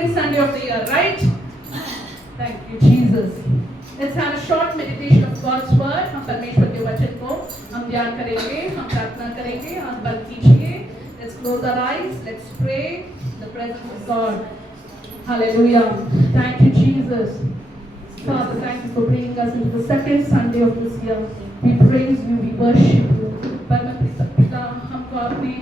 second Sunday of the year, right? Thank you, Jesus. Let's have a short meditation of God's word. हम परमेश्वर के वचन को हम ध्यान करेंगे, हम प्रार्थना करेंगे, आंख बंद कीजिए. Let's close our eyes. Let's pray in the presence of God. Hallelujah. Thank you, Jesus. Father, thank you for bringing us into the second Sunday of this year. We praise you, we worship you. परम पिता, हमको अपने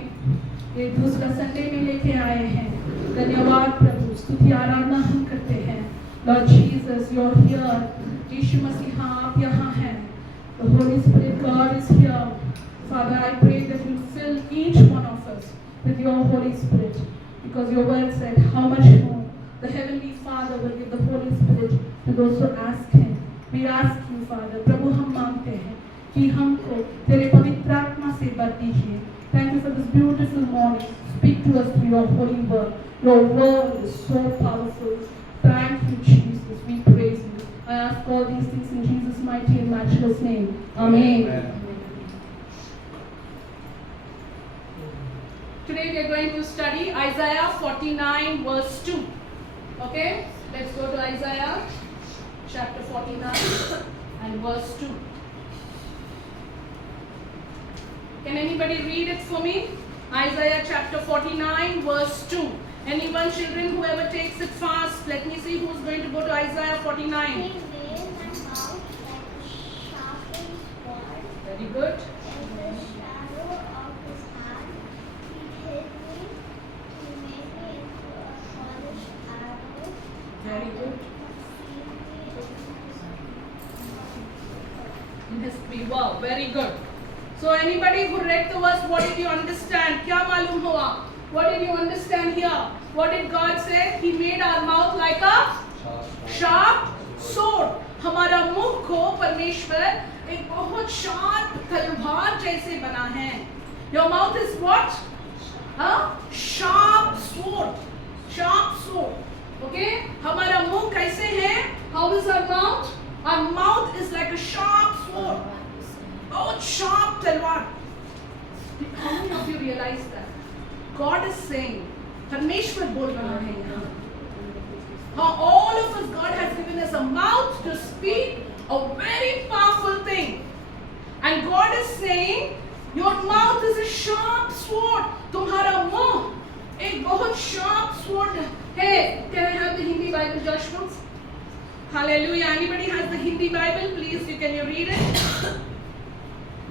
ये दूसरा Sunday में लेके आए हैं. धन्यवाद प्रभु, स्तुति आराधना हम करते हैं. Lord Jesus, you're here. यीशु मसीह आप यहाँ हैं. The Holy Spirit God is here. Father, I pray that you fill each one of us with your Holy Spirit, because your word said, how much more the Heavenly Father will give the Holy Spirit to those who ask Him. We ask you, Father, प्रभु हम मांगते हैं कि हमको तेरे पवित्र आत्मा से भर दीजिए. Thank you for this beautiful morning. Speak to us through your holy word. Your word is so powerful. Thank you, Jesus. We praise you. I ask all these things in Jesus' mighty and matchless name. Amen. Today we are going to study Isaiah 49 verse 2. Okay? Let's go to Isaiah chapter 49 and verse 2. Can anybody read it for me? Isaiah chapter 49 verse 2. Anyone, children, whoever takes it fast, let me see who's going to go to Isaiah 49. He made my mouth like a sharpened sword. Very good. In the shadow of his hand, he hid me. He made me into a polished arrow. Very good. In history. Wow, very good. So anybody who read the verse, what did you understand? क्या मालूम हुआ? What did you understand here? What did God say? He made our mouth like a sharp sword. हमारा मुख को परमेश्वर एक बहुत sharp तलवार जैसे बना है. Your mouth is what? A sharp sword. Sharp sword. Okay? हमारा मुख कैसे है? How is our mouth? Our mouth is like a sharp sword. बहुत sharp तलवार. How many of you realize that? God is saying, परमेश्वर बोल रहा है यहाँ. How all of us, God has given us a mouth to speak a very powerful thing. And God is saying, your mouth is a sharp sword. तुम्हारा मुंह एक बहुत sharp sword है. Can I have the Hindi Bible, Joshua? Hallelujah. Anybody has the Hindi Bible? Please, can you read it?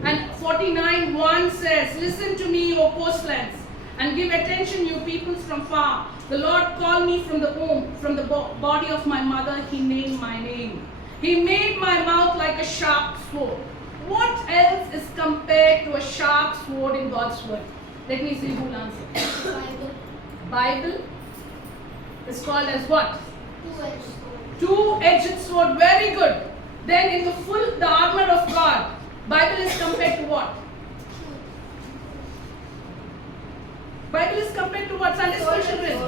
And 49:1 says, listen to me, O coastlands, and give attention, you peoples from far. The Lord called me from the womb, from the body of my mother. He named my name. He made my mouth like a sharp sword. What else is compared to a sharp sword in God's word? Let me see who will answer. Bible is called as what? Two-edged sword. Two-edged sword. Very good. Then in the armor of God, Bible is compared to what? Bible is compared to what? Sunday school children.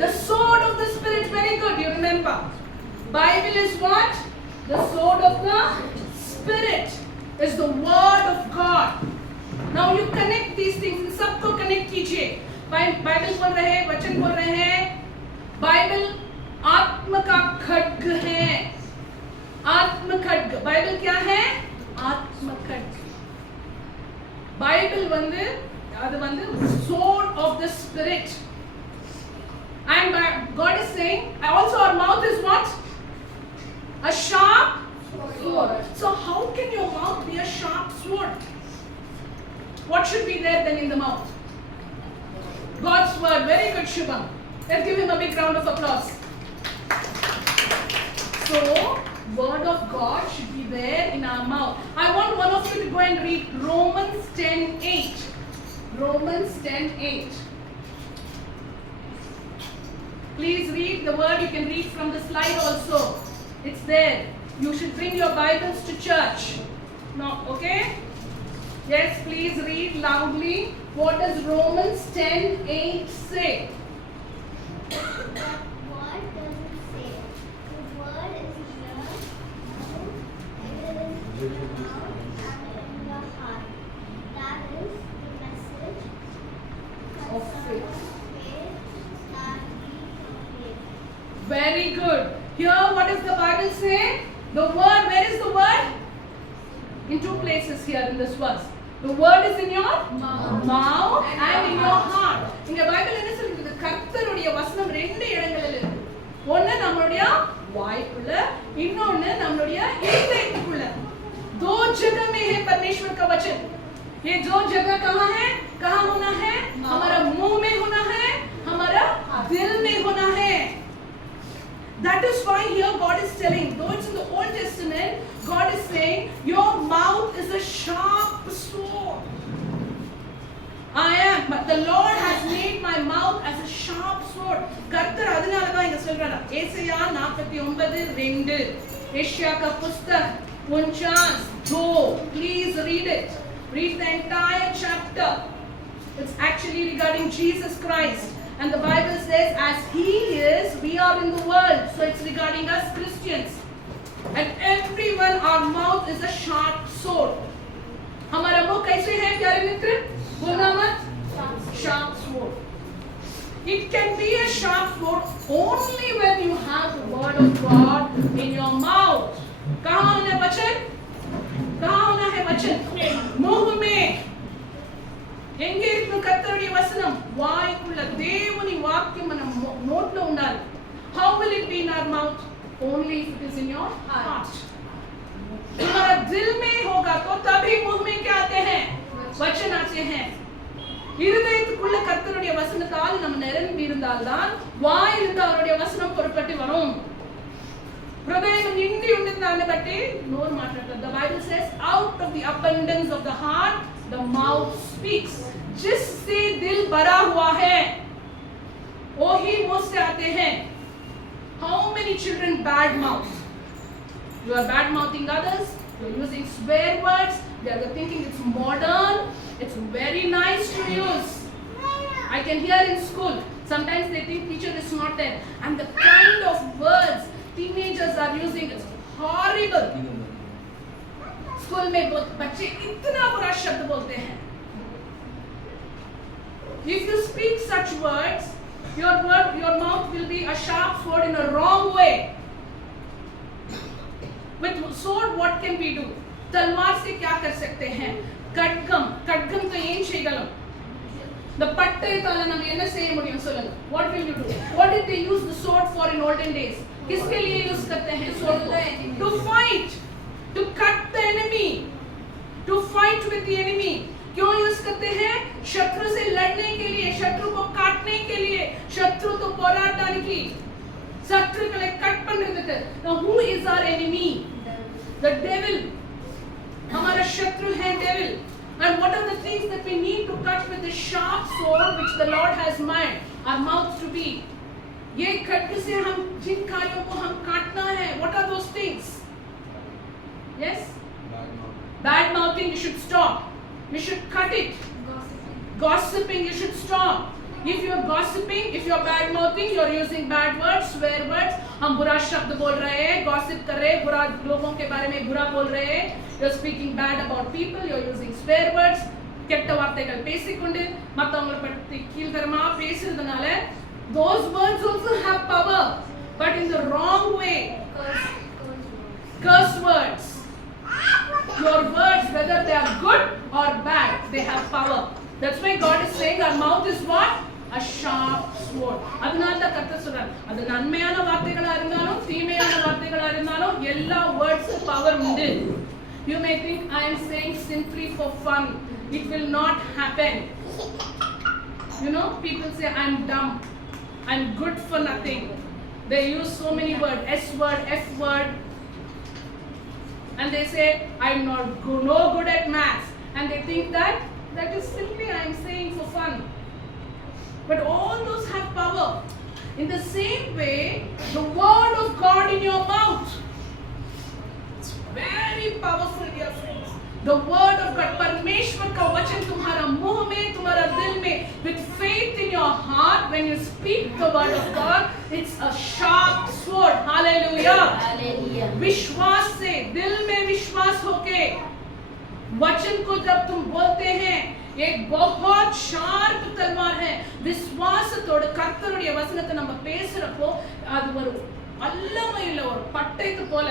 The sword of the Spirit. Very good. You remember. Bible is what? The sword of the Spirit. Is the word of God. Now you connect these things. इन सबको connect कीजिए. Bible बोल रहे हैं, वचन बोल रहे हैं. Bible आत्म का खड्ग है. आत्म खड्ग. Bible क्या है? आत्म खड्ग. Bible வந்து sword of the Spirit. And God is saying, also our mouth is what? A sharp sword. So how can your mouth be a sharp sword? What should be there then in the mouth? God's word. Very good, Shubham. Let's give him a big round of applause. So, word of God should be there in our mouth. I want one of you to go and read Romans 10:8. Romans 10:8. Please read the word. You can read from the slide also. It's there. You should bring your Bibles to church. No, okay? Yes, please read loudly. What does Romans 10:8 say? What does it say? The word is here, it is in the mouth and in the heart. That is the message Of faith. that we proclaim. Very good. Here, what does the Bible say? The word, where is the word? In two places here in this verse. The word is in your mouth and in your heart. இங்க Bible என்ன சொல்லுது? கர்த்தருடைய வசனம் ரெண்டு இடங்களில் இருக்கு. ஒன்னு நம்மளுடைய வாய்க்குள்ள, இன்னொன்னு நம்மளுடைய இதயத்துக்குள்ள. दो जगह में है परमेश्वर का वचन. ये जो जगह कहाँ है? कहाँ होना है? हमारा मुंह में होना है, हमारा दिल में होना है. That is why here God is telling, though it's in the Old Testament, God is saying, your mouth is a sharp sword. But the Lord has made my mouth as a sharp sword. கர்த்தர் அதனால தான் இங்க சொல்றாரு. ஏசாயா 49:2. ஏசாயா का पुस्तक 49:2. Please read it. Read the entire chapter. It's actually regarding Jesus Christ. And the Bible says, as He is, we are in the world. So it's regarding us Christians. And everyone, our mouth is a sharp sword. हमारा मुंह कैसे है प्यारे मित्र? बोलना मत. Sharp sword. It can be a sharp sword only when you have the word of God in your mouth. कहाँ होना है वचन? कहाँ होना है वचन? मुंह में. எங்கே இருக்கு கர்த்தருடைய வசனம்? வாய்க்குள்ள. தேவனின் வாக்கியம் நம்ம நோட்ல உண்டால். How will it be in our mouth? Only if it is in your heart. तुम्हारा दिल में होगा तो तभी मुंह में क्या आते हैं? वचन आते हैं. இருதயத்துக்குள்ள கர்த்தருடைய வசனத்தால் நம்ம நிரம்பி இருந்தால்தான் வாயிலிருந்து அவருடைய வசனம் புறப்பட்டு வரும். ஹிருதயம் நிండి ఉండిందాన్ని బట్టి నోరు మాట్లాడుతుంది. The Bible says, out of the abundance of the heart the mouth speaks. जिससे दिल भरा हुआ है वही मुंह से आते हैं. How many children bad mouth? You are bad mouthing others. You are using swear words. They are thinking it's modern. It's very nice to use. I can hear in school. Sometimes they think teacher is not there, and the kind of words teenagers are using is horrible. School में बच्चे इतना बुरा शब्द बोलते हैं. If you speak such words, your mouth will be a sharp sword in a wrong way. With sword, what can we do? तलवार से क्या कर सकते हैं? खड्गम तो ஏன் செய்யலாம்? The பட்டயத்தால நம்ம என்ன செய்ய முடியும் சொல்லுங்க? What will you do? What did they use the sword for in olden days? किसके लिए यूज करते हैं sword को? To fight, to cut the enemy, to fight with the enemy. क्यों यूज करते हैं? शत्रु से लड़ने के लिए, शत्रु को काटने के लिए, शत्रु तो போராடడానికి, शत्रुக்களை கட் பண்றதுக்கு. Now who is our enemy? The devil. हमारा शत्रु है devil. And what are the things that we need to cut with the sharp sword which the Lord has made our mouth to be? ये खड्ग से हम जिन कार्यों को हम काटना है, what are those things? Yes? Bad mouthing, you should stop. You should cut it. Gossiping, you should stop. If you are gossiping, if you are bad mouthing, you are using bad words, swear words. हम बुरा शब्द बोल रहे हैं, gossip कर रहे हैं, बुरा लोगों के बारे में बुरा बोल रहे हैं. You are speaking bad about people. You are using swear words. கெட்ட வார்த்தைகள் பேசிக்கொண்டு மற்றவங்களை பற்றி கீழ்த்தரமா பேசுறதுனால those words also have power, but in the wrong way. Curse words. Your words, whether they are good or bad, they have power. That's why God is saying our mouth is what? A sharp sword. அதனால தான் கர்த்தர் சொல்றார், அது நன்மையான வார்த்தைகளா இருந்தாலும் தீமையான வார்த்தைகளா இருந்தாலும் எல்லா வேர்ட்ஸ் பவர் உண்டு. You may think I am saying simply for fun. It will not happen. You know, people say I am dumb, I am good for nothing. They use so many words, S word, F word, and they say I am no good at maths, and they think that is simply I am saying for fun. But all those have power. In the same way, the word of God in your mouth, it's very powerful, dear friends. The word of God, परमेश्वर का वचन तुम्हारा मुंह में, तुम्हारा दिल में, with faith in your heart, when you speak the word of God, it's a sharp sword. Hallelujah. Hallelujah. विश्वास से, दिल में विश्वास होके वचन को जब तुम बोलते हैं, एक बहुत शार्प तलवार है. விசுவாசத்தோடு கர்த்தருடைய வசனத்தை நம்ம பேசுறப்போ அது ஒரு வல்லமையுள்ள ஒரு பட்டயத்தை போல.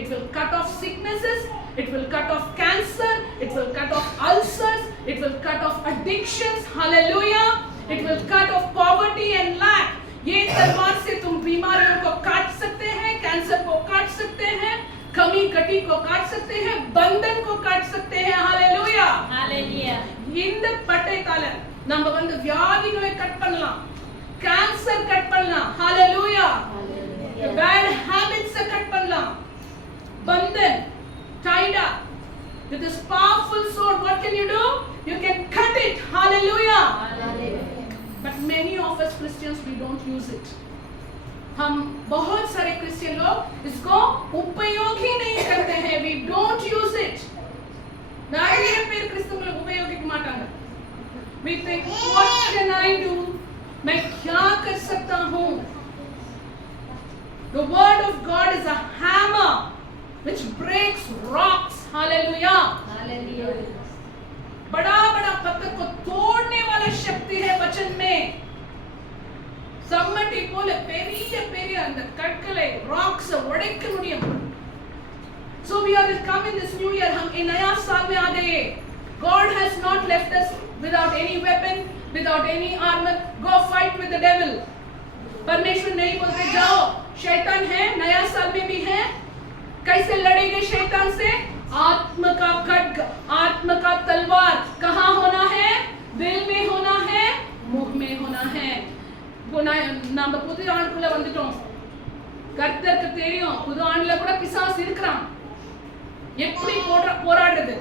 It will cut off sicknesses, it will cut off cancer, it will cut off ulcers, it will cut off addictions. Hallelujah. It will cut off poverty and lack. ये तलवार से तुम बीमारियों को काट सकते हैं, कैंसर को काट सकते हैं, कमी कटी को काट सकते हैं, बंधन को काट सकते हैं. हालेलुया. Hallelujah. இந்த பட்டயத்தால நம்ம வந்து வியாதிகளை கட் பண்ணலாம், கேன்சர் கட் பண்ணலாம். ஹalleluya. bad habits கட் பண்ணலாம். Bandhan tied up with this powerful sword, what can you do? You can cut it. Hallelujah. But many of us Christians, we don't use it. हम बहुत सारे क्रिश्चियन लोग इसको उपयोग ही नहीं करते हैं. We don't use it. நிறைய பேர் கிறிஸ்துவுல உபயோகிக்க மாட்டாங்க. We think, what can I do? मैं क्या कर सकता हूँ? The word of God is a hammer which breaks rocks. Hallelujah. बड़ा-बड़ा पत्थर को तोड़ने वाला शक्ति है वचन में. சம்மட்டி போல பெரிய பெரிய அந்த கற்களை rocks உடைக்க முடியும். So we are come in this new year. हम इन नया साल में आ गए. God has not left us without any weapon, without any armor. Go fight with the devil. परमेश्वर नहीं बोलते जाओ, शैतान है, नया साल में भी है. कैसे लड़ेंगे शैतान से? आत्मा का खड्ग, आत्मा का तलवार कहाँ होना है? दिल में होना है, मुख में होना है. நம்ம புது ஆண்டுக்குள்ள வந்துட்டோம். கர்த்தருக்கு தெரியும் புது ஆண்டுல கூட பிசாசு இருக்கிறான். எப்படி போராடுறது?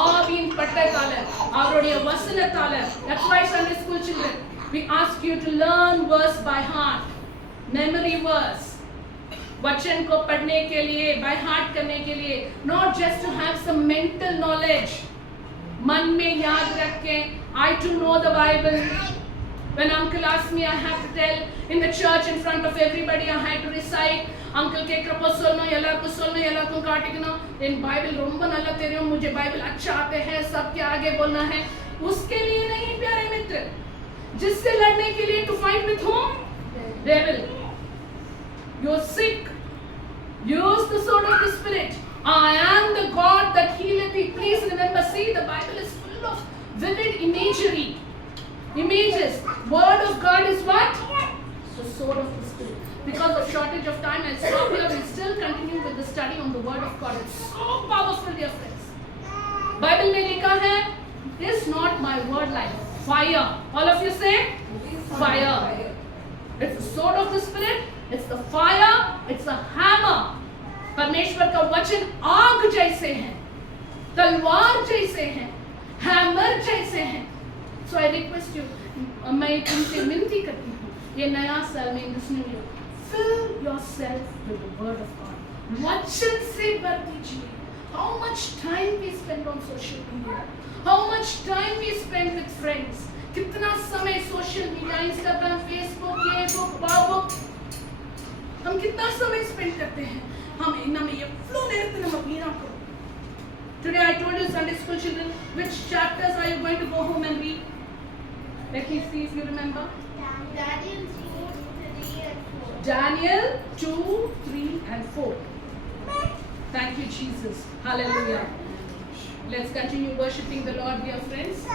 ஆவியின் பட்டயத்தால, அவருடைய வசனத்தால. That's why Sunday school children, we ask you to learn verse by heart, memory verse. वचन को पढ़ने के लिए, by heart करने के लिए, not just to have some mental knowledge. मन में याद रख के, I too know the Bible. When uncle asked me, I have to tell in the church in front of everybody, I had to recite. Uncle केकरपो सोलना, எல்லாருக்கும் காட்டிக்கணும். In Bible ரொம்ப நல்லா தெரியும், मुझे Bible अच्छा आते हैं, सबके आगे बोलना है. उसके लिए नहीं प्यारे मित्र. जिससे लड़ने के लिए to fight with whom? Devil. You're sick. Use the sword of the Spirit. I am the God that healeth thee. Please remember, see, the Bible is full of vivid imagery. Images. Word of God is what? The sword of the Spirit. Because of shortage of time, I'll stop here. We'll still continue with the study on the Word of God. It's so powerful, dear friends. Bible में लिखा है, is not my word like fire. All of you say, fire. It's the sword of the Spirit. It's the fire. It's the hammer. परमेश्वर का वचन आग जैसे हैं, तलवार जैसे हैं, हैमर जैसे हैं. So I request you, मैं तुमसे विनती करती हूँ, ये नया साल में in this new year, fill yourself with the word of God. वचन से भर दीजिए. How much time we spend on social media? How much time we spend with friends? कितना समय social media, Instagram, Facebook, ये book, वो book, हम कितना समय spend करते हैं? हम इनमें ये flow ले रहे थे हम अपनी ना करो. Today I told you Sunday school children, which chapters are you going to go home and read? Let me see if you remember. Daniel 2, 3 and 4. Daniel 2, 3 and 4. Thank you, Jesus. Hallelujah. Let's continue worshiping the Lord, dear friends.